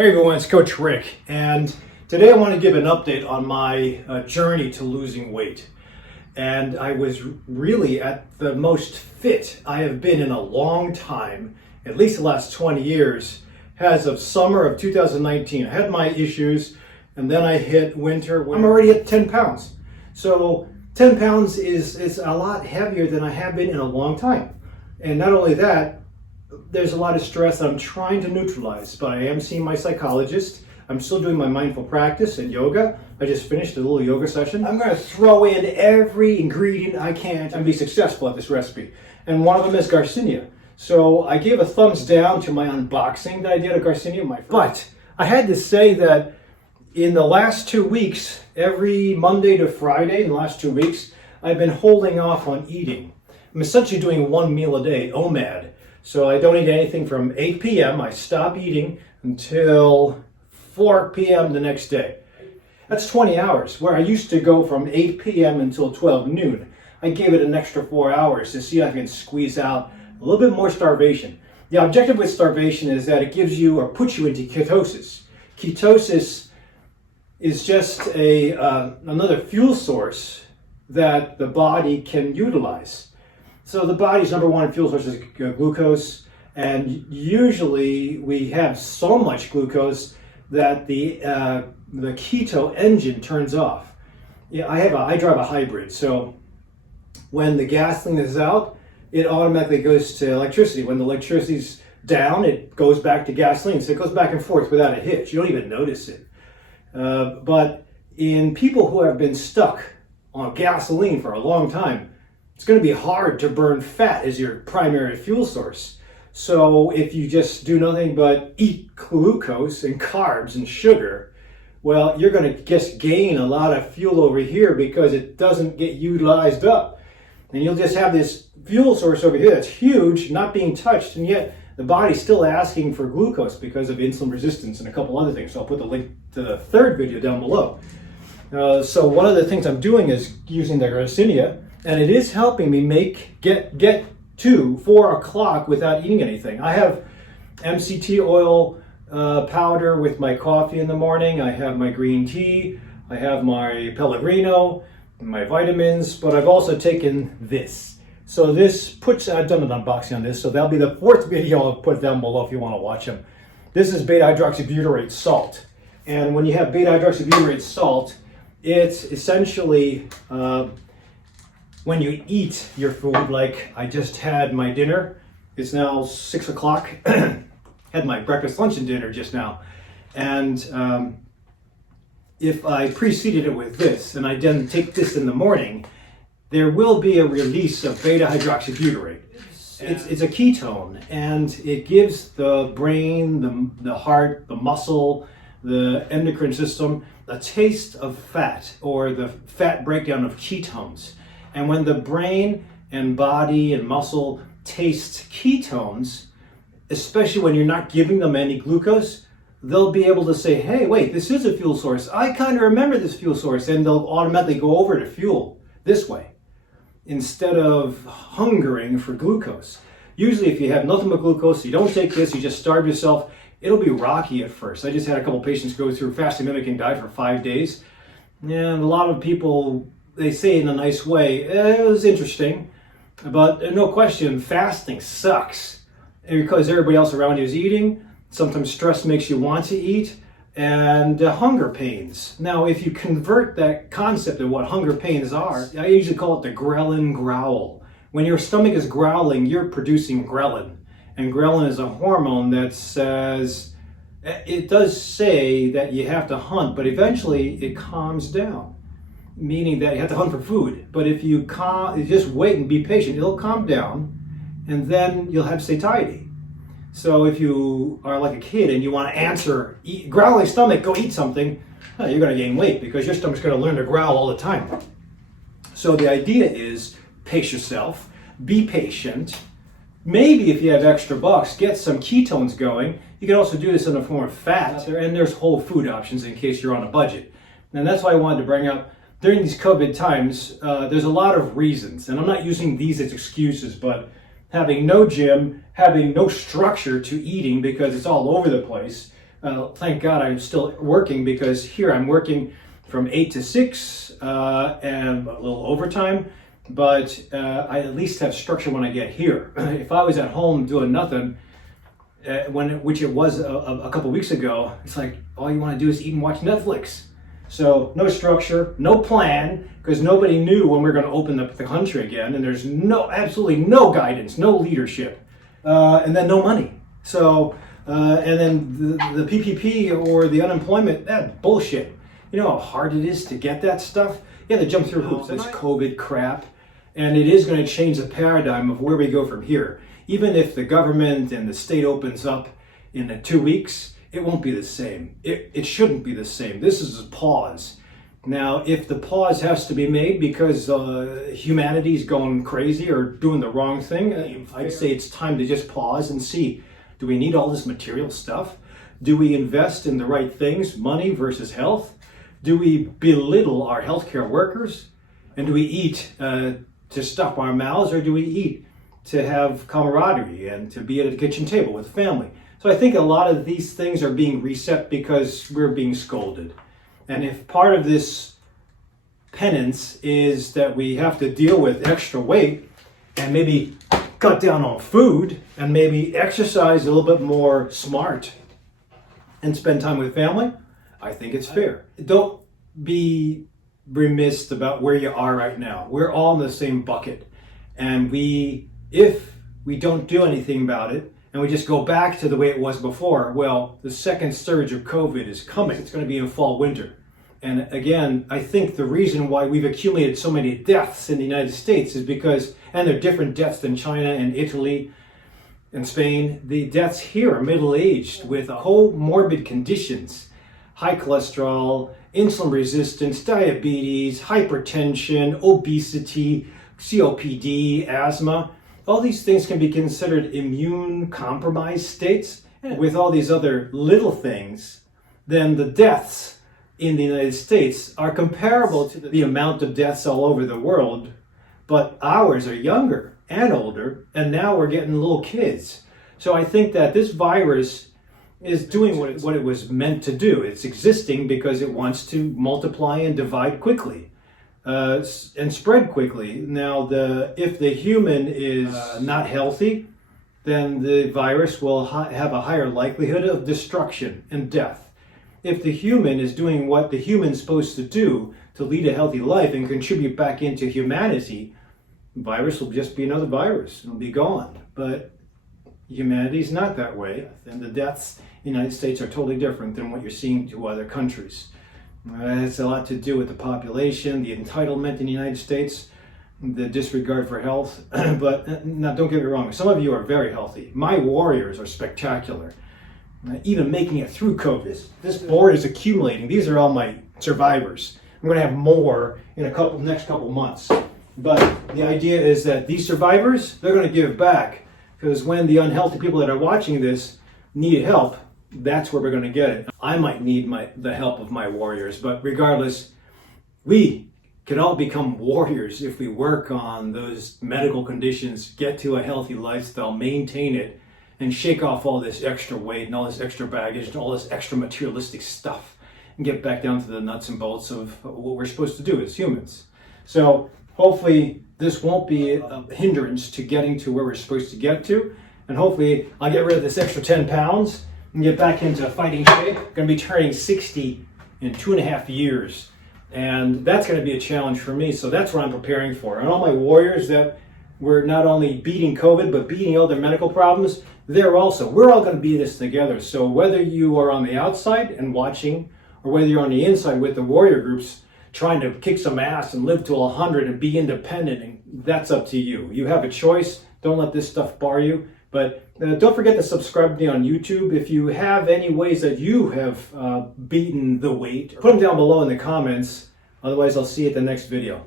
Hey everyone, it's Coach Rick, and today I want to give an update on my journey to losing weight. And I was really at the most fit I have been in a long time, at least the last 20 years, as of summer of 2019. I had my issues, and then I hit winter. I'm already at 10 pounds. So 10 pounds is a lot heavier than I have been in a long time. And not only that, there's a lot of stress I'm trying to neutralize, but I am seeing my psychologist. I'm still doing my mindful practice and yoga. I just finished a little yoga session. I'm going to throw in every ingredient I can and be successful at this recipe. And one of them is Garcinia. So I gave a thumbs down to my unboxing that I did of Garcinia. But I had to say that in the last 2 weeks, every Monday to Friday, in the last 2 weeks, I've been holding off on eating. I'm essentially doing one meal a day, OMAD. So I don't eat anything from 8 p.m. I stop eating until 4 p.m. the next day. That's 20 hours, where I used to go from 8 p.m. until 12 noon. I gave it an extra 4 hours to see if I can squeeze out a little bit more starvation. The objective with starvation is that it gives you or puts you into ketosis. Ketosis is just another fuel source that the body can utilize. So the body's number one fuel source is glucose, and usually we have so much glucose that the keto engine turns off. Yeah, I drive a hybrid, so when the gasoline is out, it automatically goes to electricity. When the electricity's down, it goes back to gasoline, so it goes back and forth without a hitch. You don't even notice it. But in people who have been stuck on gasoline for a long time, it's going to be hard to burn fat as your primary fuel source. So if you just do nothing but eat glucose and carbs and sugar, well, you're going to just gain a lot of fuel over here because it doesn't get utilized up. And you'll just have this fuel source over here that's huge, not being touched, and yet the body's still asking for glucose because of insulin resistance and a couple other things. So I'll put the link to the third video down below. So one of the things I'm doing is using the Garcinia, and it is helping me get to 4 o'clock without eating anything. I have MCT oil powder with my coffee in the morning. I have my green tea. I have my Pellegrino, my vitamins, but I've also taken this. So this I've done an unboxing on this, so that'll be the fourth video I'll put down below if you want to watch them. This is beta-hydroxybutyrate salt. And when you have beta-hydroxybutyrate salt, it's essentially when you eat your food, like I just had my dinner. It's now 6 o'clock. Had my breakfast, lunch, and dinner just now. And if I preceded it with this, and I then take this in the morning, there will be a release of beta-hydroxybutyrate. It's a ketone, and it gives the brain, the heart, the muscle, the endocrine system, a taste of fat, or the fat breakdown of ketones. And when the brain and body and muscle taste ketones, especially when you're not giving them any glucose, they'll be able to say, hey, wait, this is a fuel source. I kind of remember this fuel source, and they'll automatically go over to fuel this way instead of hungering for glucose. Usually if you have nothing but glucose, you don't take this, you just starve yourself, it'll be rocky at first. I just had a couple patients go through fasting mimicking diet for 5 days, and a lot of people, they say it in a nice way, it was interesting, but no question, fasting sucks because everybody else around you is eating. Sometimes stress makes you want to eat, and hunger pains. Now, if you convert that concept of what hunger pains are, I usually call it the ghrelin growl. When your stomach is growling, you're producing ghrelin. And ghrelin is a hormone that says, it does say that you have to hunt, but eventually it calms down. Meaning that you have to hunt for food. But if you just wait and be patient, it'll calm down, and then you'll have satiety. So if you are like a kid and you want to answer, growling stomach, go eat something, you're going to gain weight because your stomach's going to learn to growl all the time. So the idea is pace yourself, be patient. Maybe if you have extra bucks, get some ketones going. You can also do this in the form of fat, and there's whole food options in case you're on a budget. And that's why I wanted to bring up, during these COVID times, there's a lot of reasons, and I'm not using these as excuses, but having no gym, having no structure to eating because it's all over the place, thank God I'm still working, because here I'm working from 8 to 6 and a little overtime, but I at least have structure when I get here. If I was at home doing nothing, which it was a couple weeks ago, it's like all you want to do is eat and watch Netflix. So no structure, no plan, because nobody knew when we were going to open up the country again, and there's absolutely no guidance, no leadership, and then no money. So and then the PPP or the unemployment, that bullshit. You know how hard it is to get that stuff? You have to jump through hoops. This COVID crap, and it is going to change the paradigm of where we go from here. Even if the government and the state opens up in 2 weeks, it won't be the same. It shouldn't be the same. This is a pause. Now, if the pause has to be made because humanity's going crazy or doing the wrong thing, I'd say it's time to just pause and see, do we need all this material stuff? Do we invest in the right things, money versus health? Do we belittle our healthcare workers? And do we eat to stuff our mouths, or do we eat to have camaraderie and to be at a kitchen table with family? So I think a lot of these things are being reset because we're being scolded. And if part of this penance is that we have to deal with extra weight and maybe cut down on food and maybe exercise a little bit more smart and spend time with family, I think it's fair. Don't be remiss about where you are right now. We're all in the same bucket. And if we don't do anything about it, and we just go back to the way it was before, well, the second surge of COVID is coming. It's going to be in fall, winter. And again, I think the reason why we've accumulated so many deaths in the United States is because, and they're different deaths than China and Italy and Spain, the deaths here are middle-aged with comorbid conditions, high cholesterol, insulin resistance, diabetes, hypertension, obesity, COPD, asthma. All these things can be considered immune-compromised states. And with all these other little things, then the deaths in the United States are comparable to the amount of deaths all over the world, but ours are younger and older, and now we're getting little kids. So I think that this virus is doing what it was meant to do. It's existing because it wants to multiply and divide quickly. And spread quickly. Now, if the human is not healthy, then the virus will have a higher likelihood of destruction and death. If the human is doing what the human's supposed to do to lead a healthy life and contribute back into humanity, the virus will just be another virus. It'll be gone. But humanity's not that way, and the deaths in the United States are totally different than what you're seeing to other countries. It's a lot to do with the population, the entitlement in the United States, the disregard for health. But now, don't get me wrong, some of you are very healthy. My warriors are spectacular. Even making it through COVID. This board is accumulating. These are all my survivors. I'm going to have more in next couple months. But the idea is that these survivors, they're going to give back. Because when the unhealthy people that are watching this need help, that's where we're going to get it. I might need the help of my warriors, but regardless, we can all become warriors if we work on those medical conditions, get to a healthy lifestyle, maintain it, and shake off all this extra weight and all this extra baggage and all this extra materialistic stuff and get back down to the nuts and bolts of what we're supposed to do as humans. So hopefully this won't be a hindrance to getting to where we're supposed to get to, and hopefully I'll get rid of this extra 10 pounds and get back into fighting shape. I'm going to be turning 60 in 2.5 years. And that's going to be a challenge for me. So that's what I'm preparing for. And all my warriors that were not only beating COVID, but beating all their medical problems, we're all going to be this together. So whether you are on the outside and watching, or whether you're on the inside with the warrior groups, trying to kick some ass and live to 100 and be independent, and that's up to you. You have a choice. Don't let this stuff bar you. But don't forget to subscribe to me on YouTube. If you have any ways that you have beaten the weight, put them down below in the comments. Otherwise, I'll see you at the next video.